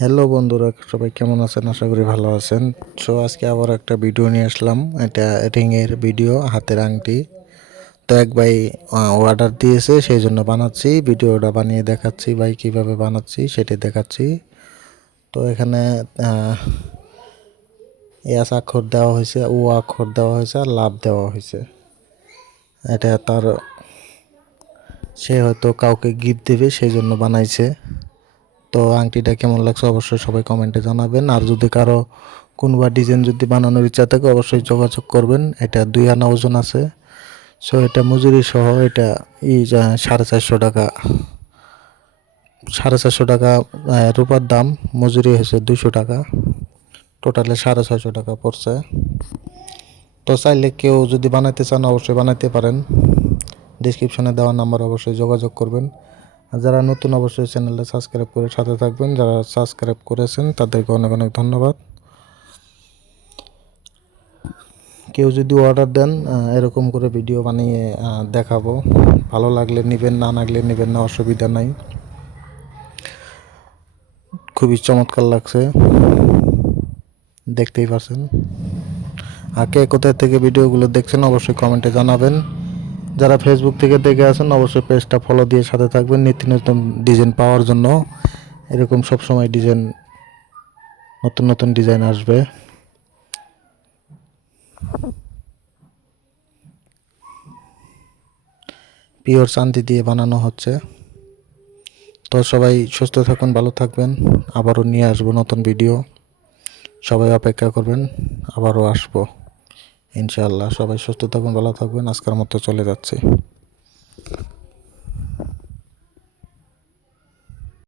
Hello বন্ধুরা, সবাই কেমন আছেন? আশা করি ভালো আছেন। আজকে আবার একটা ভিডিও নিয়ে আসলাম। এটা রিংয়ের ভিডিও, হাতের আংটি। তো এক ভাই অর্ডার দিয়েছে, সেই জন্য বানাচ্ছি। ভিডিওটা বানিয়ে দেখাচ্ছি ভাই কিভাবে বানাচ্ছি সেটাই দেখাচ্ছি। তো এখানে এস আক্ষর দেওয়া হয়েছে, ও আক্ষর দেওয়া হয়েছে, আর লাভ দেওয়া হয়েছে। এটা তার, সে হয়তো কাউকে গিফট দেবে সেই জন্য বানাইছে। তো আংটিটা কেমন লাগছে অবশ্যই সবাই কমেন্টে জানাবেন। আর যদি কারো কোনোবা ডিজাইন যদি বানানোর ইচ্ছা থাকে অবশ্যই যোগাযোগ করবেন। এটা 2 আনা ওজন আছে। এটা মজুরি সহ এটা 450 টাকা, 450 টাকা রূপার দাম। মজুরি হয়েছে 200 টাকা, টোটালে 650 টাকা পড়ছে। তো চাইলে কেউ যদি বানাইতে চান অবশ্যই বানাইতে পারেন। ডিসক্রিপশনে দেওয়া নাম্বার অবশ্যই যোগাযোগ করবেন। আর যারা নতুন অবশ্যই চ্যানেলটা সাবস্ক্রাইব করে সাথে থাকবেন। যারা সাবস্ক্রাইব করেছেন তাদেরকে অনেক অনেক ধন্যবাদ। কেউ যদি অর্ডার দেন এরকম করে ভিডিও বানিয়ে দেখাবো। ভালো লাগলে নেবেন, না লাগলে নেবেন না, অসুবিধা নাই। খুবই চমৎকার লাগছে, দেখতেই পাচ্ছেন। আর কে কোথায় থেকে ভিডিওগুলো দেখছেন অবশ্যই কমেন্টে জানাবেন। যারা ফেসবুক থেকে দেখে আছেন অবশ্যই পেজটা ফলো দিয়ে সাথে থাকবেন নিত্য নতুন ডিজাইন পাওয়ার জন্য। এরকম সবসময় ডিজাইন, নতুন নতুন ডিজাইন আসবে। পিওর চাঁদি দিয়ে বানানো হচ্ছে। তো সবাই সুস্থ থাকুন, ভালো থাকবেন। আবারও নিয়ে আসবো নতুন ভিডিও, সবাই অপেক্ষা করবেন। আবারও আসবো ইনশাআল্লাহ। সবাই সুস্থ থাকুন, ভালো থাকবেন। আজকের মতো চলে যাচ্ছি।